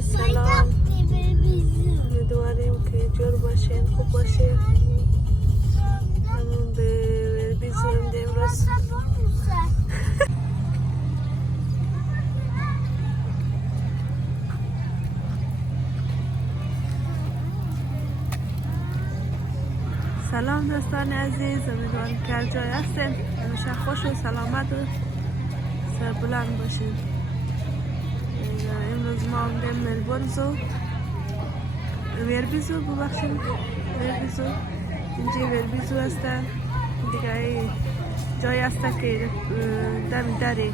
سلام. امیدوارم که جور باشین، خوب باشین. همون به بیزورم امروز سلام دوستان عزیز، امیدوارم که هر جای هستین همیشه خوش و سلامت و سربلند باشین. امروز ما آمدیم ملبورن ویربیزو ببخشید ویربیزو، اینجا ویربیزو هسته دیگه. ای جای هسته که دم دری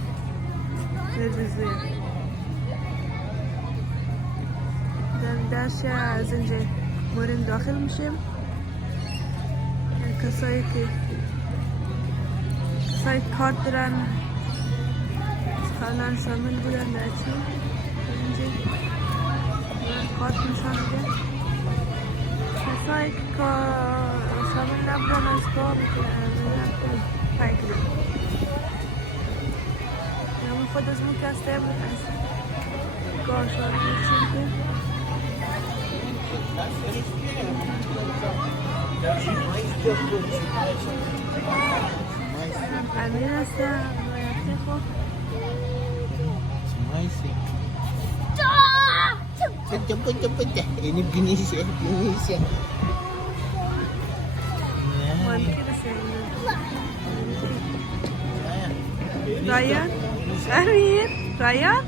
ویربیزوی دم درشه. از اینجا موریم داخل میشیم. کسایی که کارت دارن خانه شامل بودن در چی اینجا کارت نشان میده. کسایی که شامل نبودن از کار پای کنیم. همون خود از مون کسته بود از گاه شامل میشیم امیر هستم رایت خوب ini Indonesia رایان امیر رایان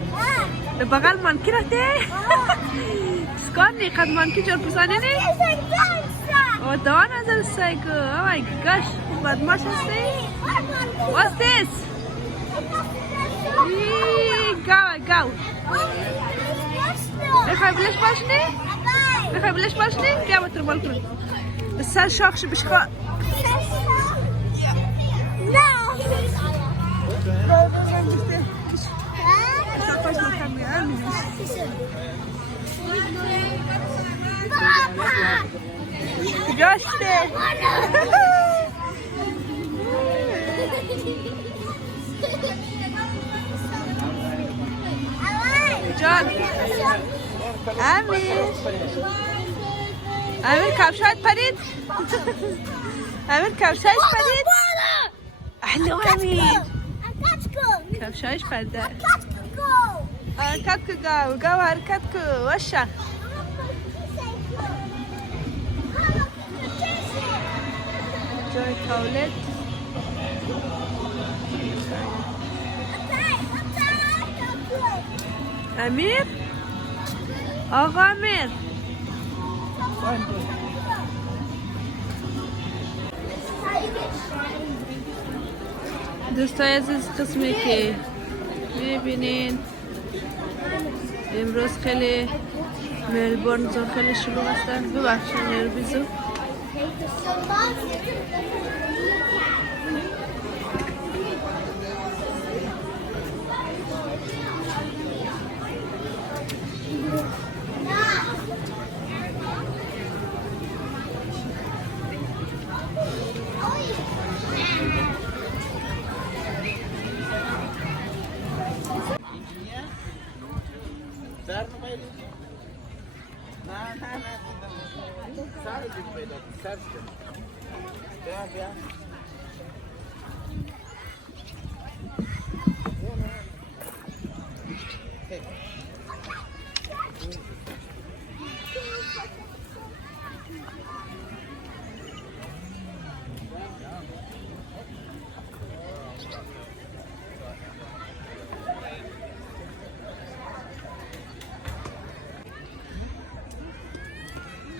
به بغل منکی رفته سکان نی قد منکی جور پسانه نی Oh, don't as a psycho. Oh my gosh, what much is this? What's this? Go. بخوای بلش باشنی؟ بخوای بلش باشنی؟ بیا با ترمال کن. بسر شاخش بشکا. جاشته جان امیر کفشایت پرید امیر کفشایش پرید الو امیر کفشایش پرده حرکت که گو حرکت که وشه جای تولد امیر آقا امیر دوستای عزیز، قسمی که میبینین امروز خیلی ملبورن زور خیلی شلوغ هستن. ببخشید ملبیزو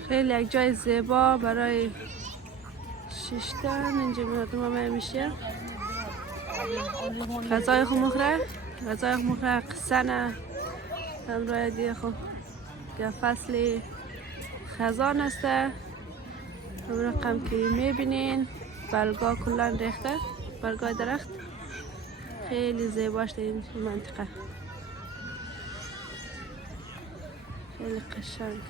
خیلی یک جای زیبا برای شوستن. اینجا مردم میشه غذای خو مخره قصه نه همرای دیگه خو که فصل خزان هسته. اون رقم که میبینین بلگا کلان ریخته، بلگای درخت خیلی زیباست این منطقه، خیلی قشنگ.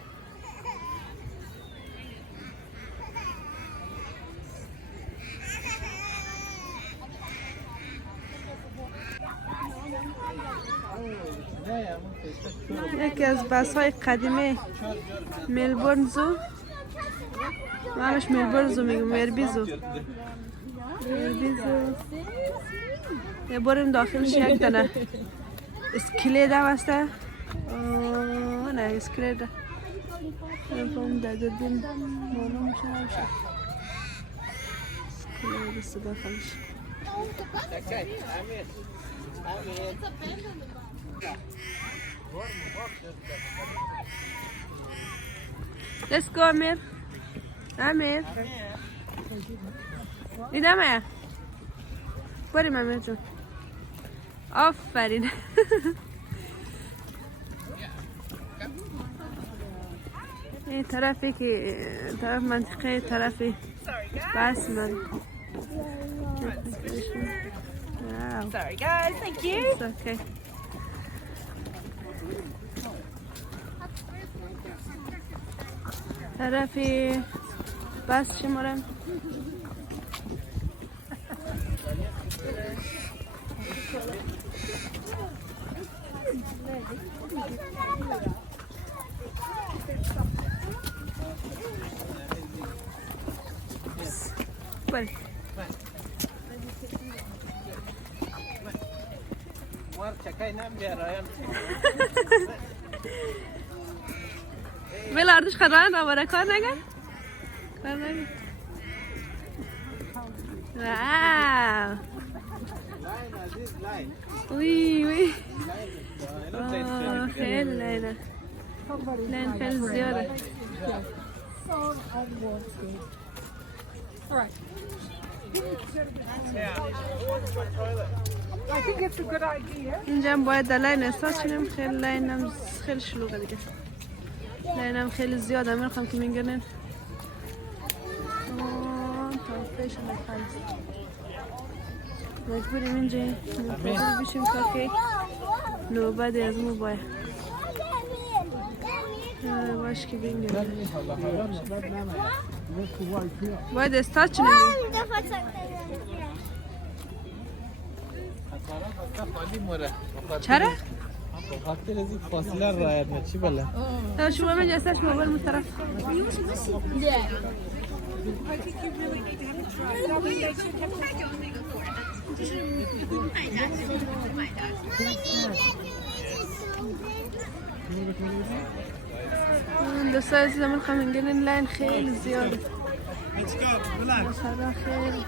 یکی از بس های قدیمی ملبورن زو، ما همش ملبورن زو میگم، مربی زو. یه بریم داخلش یک دانه اسکلید هم هسته. نه اسکلید نمیفهم در دردین مانو میشه نمیشه اسکلید دست داخلش. Let's go امیر. امیر ایدمه بریم امیر جون. آفرین. این طرفی که طرف منطقه طرفی بس من. Sorry guys, thank you. It's okay. طرفی بس شمارم. بریم. ولی اردش خدوان را برای کار نگن؟ کار نگن؟ واو وی وی خیلی لینه لین خیلی زیاده. اینجا هم باید در لین احساس کنیم. خیلی لین هم خیلی شلوغه دیگه. لین هم خیلی زیاده. میرخوام که میگرنین تا پیش نخواهیست مجبوریم اینجا منتظر بشیم تا که نوبت از مو باید باش که بینگرنین باید استارت چنه چرا؟ خاطر از این فاصله رعایت نشی بله. تا شما من جلسهش موبایل مطرف. دوستان عزیز من خواهم اینگرین لین خیلی زیاده. مثلا خیلی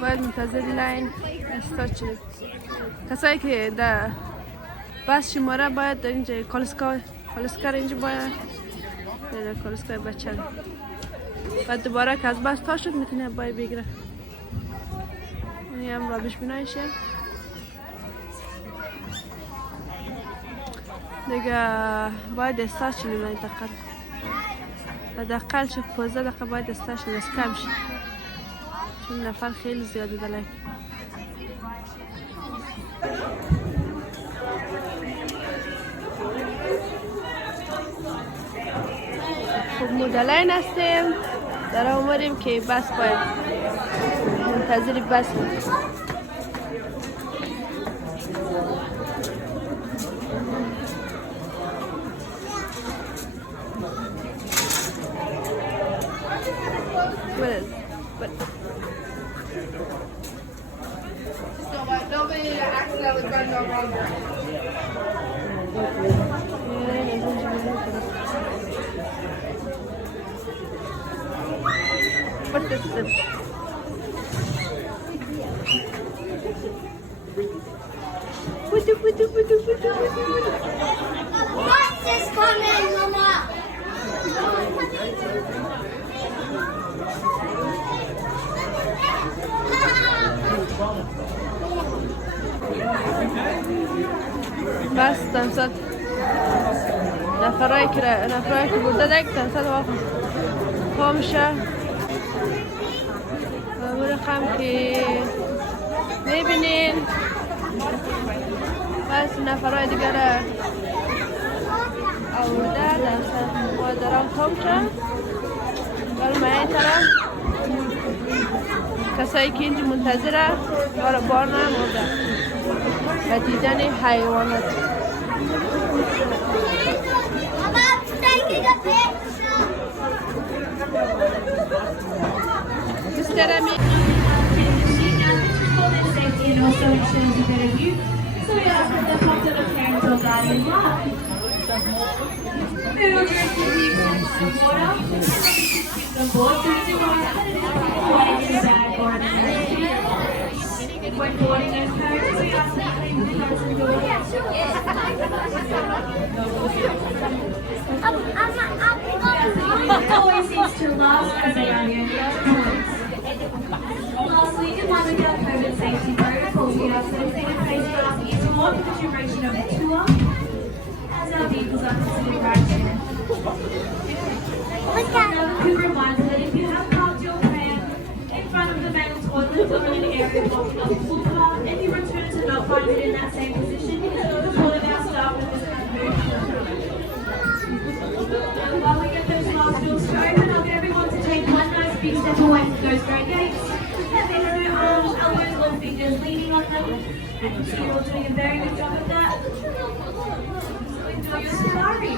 باید منتظر لین استارت شد. کسایی که در بس شماره باید در اینجا کالسکار اینجا باید در کالسکار بچه بعد دوباره که از بس تا شد میتونه باید بگیره. این هم رابش بینایشه دیگه باید استارت شد. این حداقل شد 15 دقیقه باید استارت شد از کم شد چون نفر خیلی زیاده دلای. خب مدلین هستیم در آماریم که بس باید منتظری بس بود. What's this coming, Mama? بس تمسد نفرایی که بوده دیگه تمسد واقعا خامشه و برخم که میبینین بس نفرای دیگر آورده در مادران خامشه برای من این طرف کسایی که اینجا منتظره برای بار نمورده و دیدن حیوانات. بشتر and also ensures a better view. So we ask that the content of parents or guardians live. Food or drink will be exempt from water. Keep them board through the water and in a bag or in a bag. When boarding those parents, we ask that they will close the door. Always seems to last as they are the only other. Lastly, in line with our COVID safety protocols, we ask that if they have faced our is more for the duration of the tour, as our vehicles are considered rideshare. Now, a quick reminder that if you have parked your pram in front of the male toilet or in an area blocking off the footpath, and you return to not find it in that same position, the board of our staff members can move. While we get those last doors to open, I'll get everyone to take one nice big step away from those great gates. There's no arms, elbows or fingers leaning on them, and you're all doing a very good job of that. So enjoy your safari.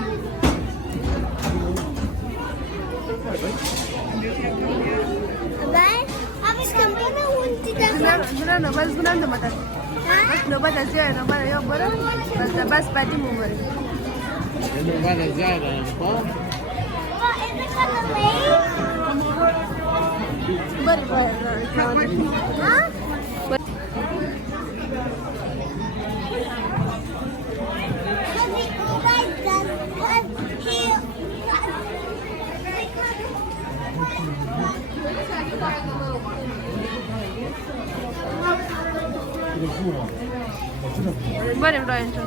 بریم راه اینجا.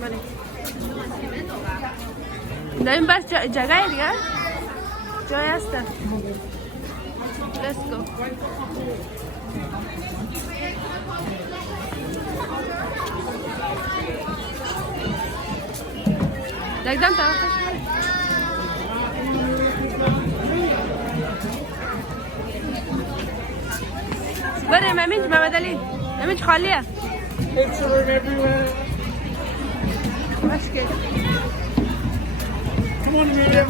بریم. داریم بس جگه دیگه؟ جای هستن. Let's go. دقدم طرفش بریم. بریم امینج محمد علی. امینج خالیه. مشکل. Come on, Miriam.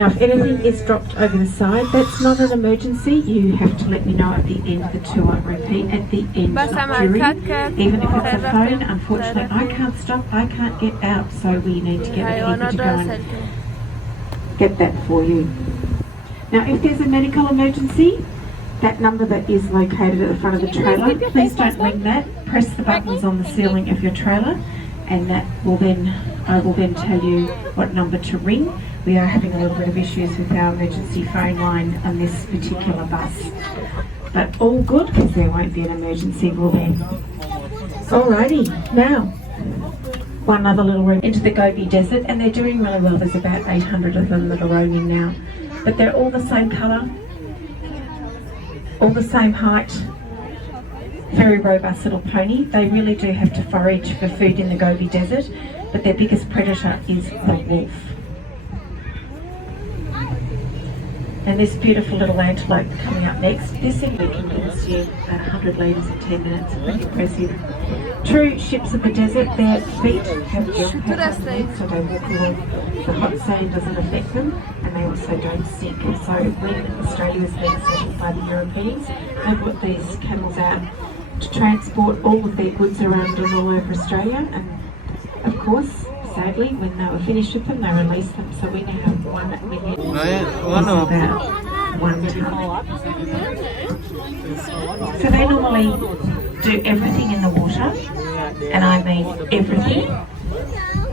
Now, if anything is dropped over the side, that's not an emergency. You have to let me know at the end of the tour. Repeat, at the end, not during. Even if it's a phone, unfortunately, I can't stop, I can't get out, so we need to get a keeper to go and get that for you. Now, if there's a medical emergency, that number that is located at the front of the trailer, please don't ring that. Press the buttons on the ceiling of your trailer, and that will then, I will then tell you what number to ring. We are having a little bit of issues with our emergency phone line on this particular bus. But all good, because there won't be an emergency, will there? Alrighty, now, one other little room into the Gobi Desert, and they're doing really well. There's about 800 of them that are roaming now. But they're all the same colour, all the same height, very robust little pony. They really do have to forage for food in the Gobi Desert, but their biggest predator is the wolf. And this beautiful little antelope coming up next. This thing can consume about 100 litres in 10 minutes. Pretty impressive. True ships of the desert, their feet have feet, so they walk along. The hot sand doesn't affect them, and they also don't sink. So when Australia was being settled by the Europeans, they put these camels out to transport all of their goods around and all over Australia. And of course, sadly, when they were finished with them, they released them. So we now have 1 million. About 1 tonne. So they normally do everything in the water, and I mean everything.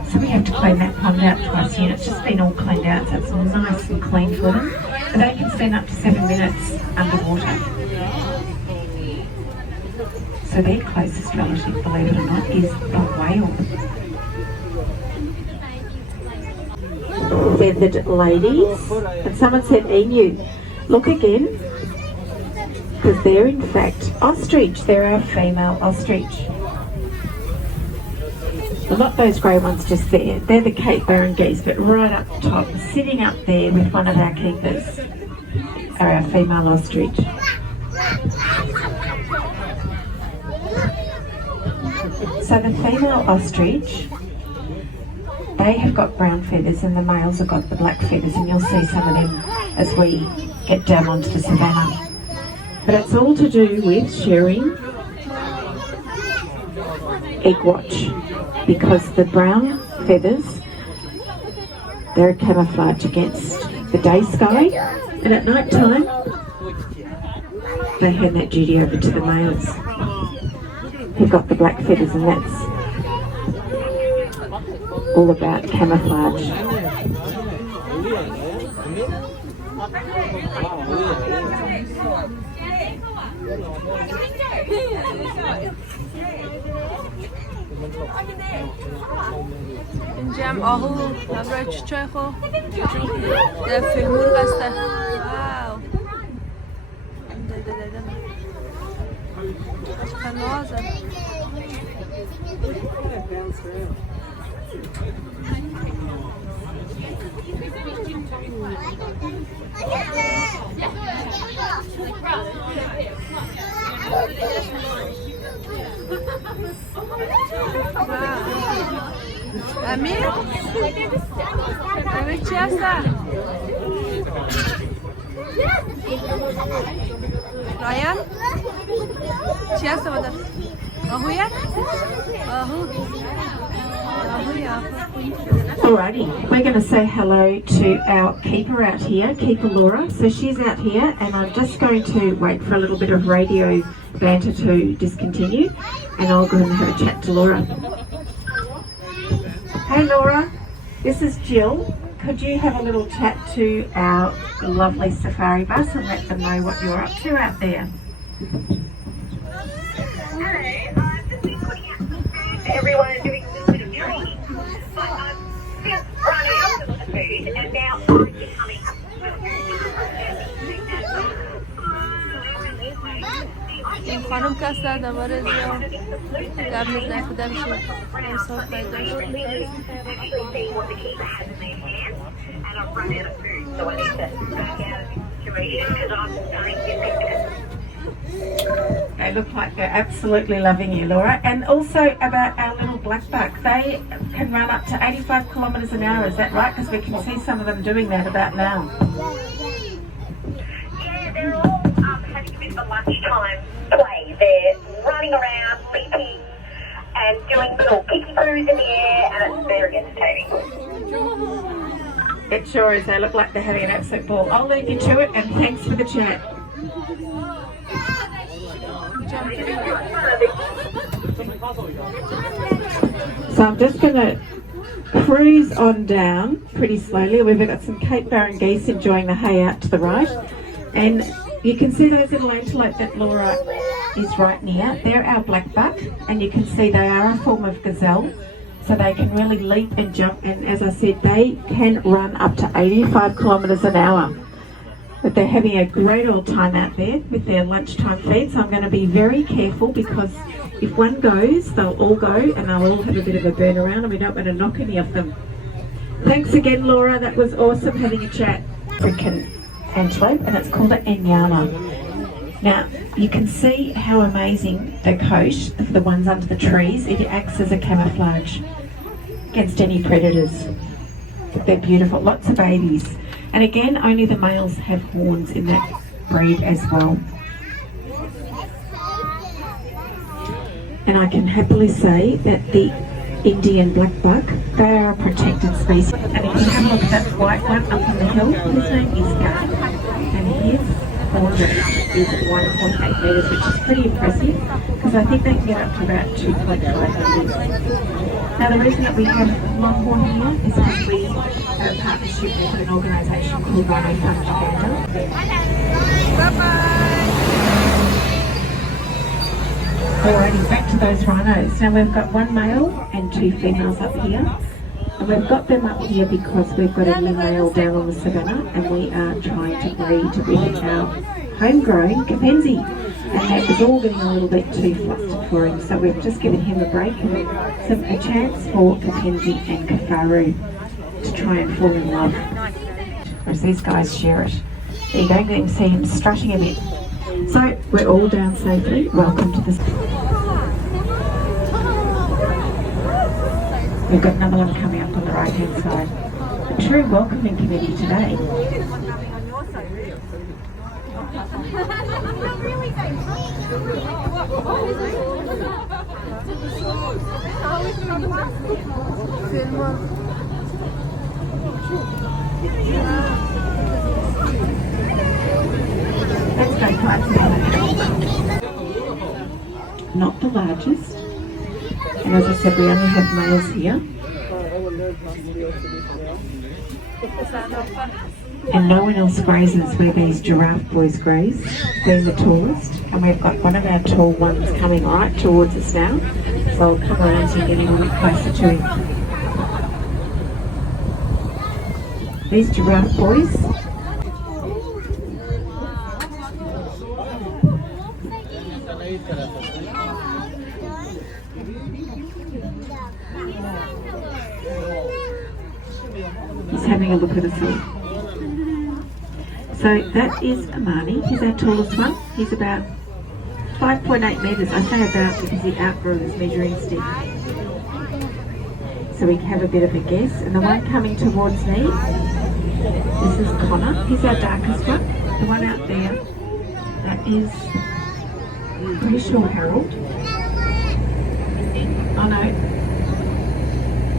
So we have to clean that pond out twice a year. It's just been all cleaned out, so it's nice and clean for them. But they can spend up to 7 minutes underwater. So their closest relative, believe it or not, is a whale. feathered ladies. And someone said emu. Look again, because they're in fact ostrich. They're our female ostrich. Well, not those grey ones just there. They're the Cape Barren geese, but right up top, sitting up there with one of our keepers, are our female ostrich. So the female ostrich, they have got brown feathers and the males have got the black feathers, and you'll see some of them as we get down onto the savannah. But it's all to do with sharing egg watch, because the brown feathers, they're a camouflage against the day sky, and at night time they hand that duty over to the males who've got the black feathers, and that's all about camouflage. اینجا هم آهو همرای چیچای خو در فیلمون بسته. واو چقدر نازن. امیر؟ امیر چی هستن؟ رایان؟ چی هست بادر؟ آهویه؟ آهو Alrighty, we're going to say hello to our keeper out here, Keeper Laura. So she's out here, and I'm just going to wait for a little bit of radio banter to discontinue, and I'll go and have a chat to Laura. Hey Laura, this is Jill. Could you have a little chat to our lovely safari bus and let them know what you're up to out there? Everyone doing a little bit of training, but I'm just running out of the food, and now I'm becoming این خانم کس در دواره زیاد قبل نکده میشه امسال پیداش They look like they're absolutely loving you, Laura. And also about our little black buck. They can run up to 85 kilometres an hour, is that right? Because we can see some of them doing that about now. Yeah, they're all having a bit of a lunchtime play. They're running around, leaping, and doing little kicky-poos in the air, and it's very entertaining. It sure is. They look like they're having an absolute ball. I'll leave you to it, and thanks for the chat. So I'm just going to cruise on down pretty slowly. We've got some Cape Barren geese enjoying the hay out to the right, and you can see those little antelope that Laura is right near. They're our black buck, and you can see they are a form of gazelle, so they can really leap and jump, and as I said, they can run up to 85 kilometres an hour. But they're having a great old time out there with their lunchtime feed, so I'm going to be very careful, because if one goes, they'll all go and they'll all have a bit of a burn around, and we don't want to knock any of them. Thanks again, Laura. That was awesome having a chat. African antelope, and it's called an enyama. Now, you can see how amazing the coat of the ones under the trees, it acts as a camouflage against any predators. They're beautiful, lots of babies. And again, only the males have horns in that breed as well. And I can happily say that the Indian black buck, they are a protected species. And if you have a look at that white one up on the hill, his name is Guy. And his horn range is 1.8 metres, which is pretty impressive, because I think they can get up to about 2.5 metres. Now the reason that we have longhorn here is because we have a partnership with an organisation called Buray's Together. Alrighty, back to those rhinos. Now we've got one male and two females up here. And we've got them up here because we've got a new male down on the savannah and we are trying to breed with our homegrown Capenzi. And that is all getting a little bit too flustered for him. So we've just given him a break and a chance for Capenzi and Kafaru to try and fall in love. Whereas these guys share it. There you go, you can see him strutting a bit. So we're all down safely. Welcome to this. We've got another one coming up on the right hand side. A true welcoming committee today. Let's go try some. Not the largest. And as I said, we only have males here. And no one else grazes where these giraffe boys graze, being the tallest. And we've got one of our tall ones coming right towards us now. So I'll come around to get a little bit closer to him. These giraffe boys. He's having a look at us all. So that is Amani. He's our tallest one. He's about 5.8 metres. I say about because he outgrew his measuring stick. So we can have a bit of a guess. And the one coming towards me, this is Connor. He's our darkest one. The one out there, that is, I'm pretty sure Harold. Oh no.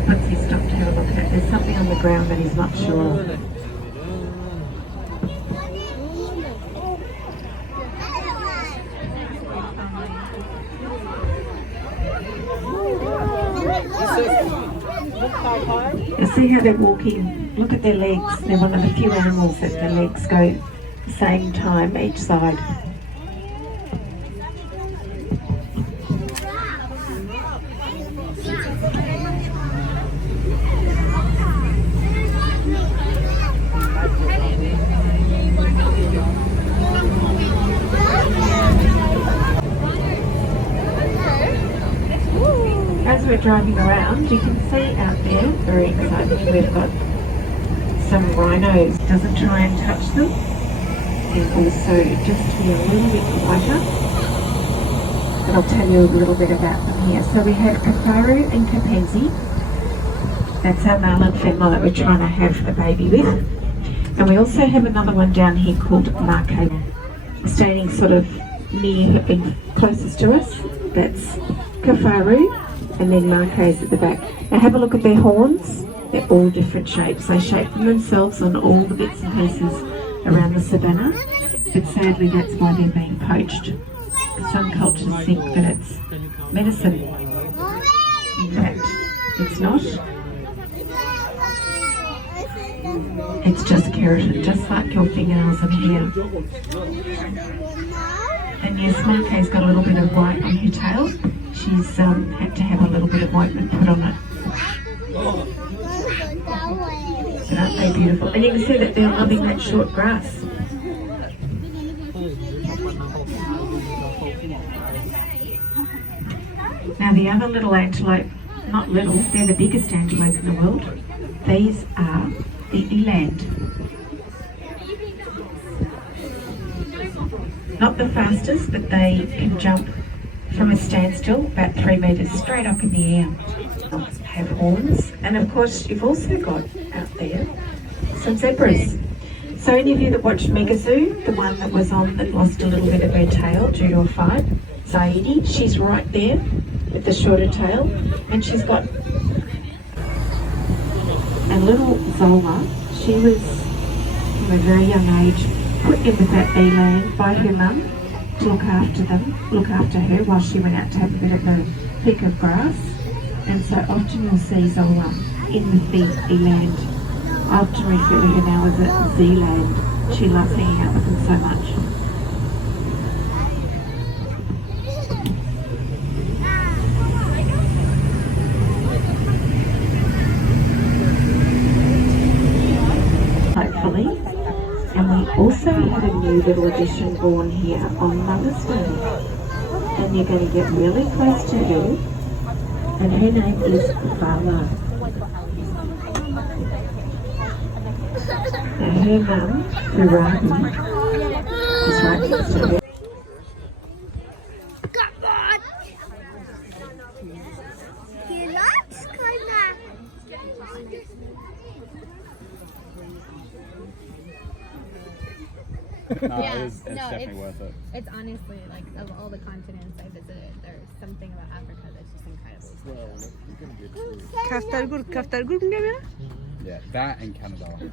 Once he stopped to have a look at it, there's something on the ground that he's not sure of. You see how they're walking? Look at their legs. They're one of the few animals that their legs go the same time each side. As we're driving around, you can see out there, very exciting, we've got some rhinos. Doesn't try and touch them. And also just to be a little bit quieter. But I'll tell you a little bit about them here. So we have Kafaru and Capenzi. That's our male and female that we're trying to have a baby with. And we also have another one down here called Marco. Standing sort of near and closest to us. That's Kafaru. And then Marco's at the back. Now have a look at their horns. They're all different shapes. They shape them themselves on all the bits and pieces around the savannah. But sadly that's why they're being poached. Some cultures think that it's medicine. In fact, it's not. It's just keratin, just like your fingernails and hair. And yes, Marco's got a little bit of white on her tail. She's had to have a little bit of ointment put on it. But aren't they beautiful? And you can see that they're loving that short grass. Now the other little antelope, not little, they're the biggest antelope in the world. These are the eland. Not the fastest, but they can jump from a standstill about 3 metres straight up in the air. Have horns, and of course you've also got out there some zebras. So any of you that watched Megazoo, the one that was on that lost a little bit of her tail due to a fight, Zaidi, she's right there with the shorter tail, and she's got a little Zola. She was from a very young age put in with that eland by her mum to look after her while she went out to have a bit of a pick of grass. And so often you'll see Zola in with the eland. I often refer to her now as a Zealand. She loves hanging out with them so much. also had a new little addition born here on Mother's Day. And you're going to get really close to her. And her name is Fala. Now her mum, Barایی, is right next to her. No, it's definitely worth it. It's honestly, like, of all the continents I visited, there's something about Africa that's just incredible. Kaftargur میگم یا؟ Yeah, that and Canada. I would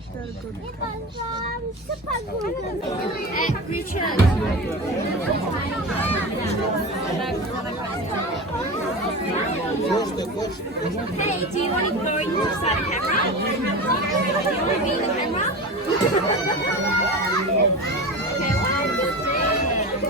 recommend Hey, do you want to go inside the camera? Do you want to be in the camera?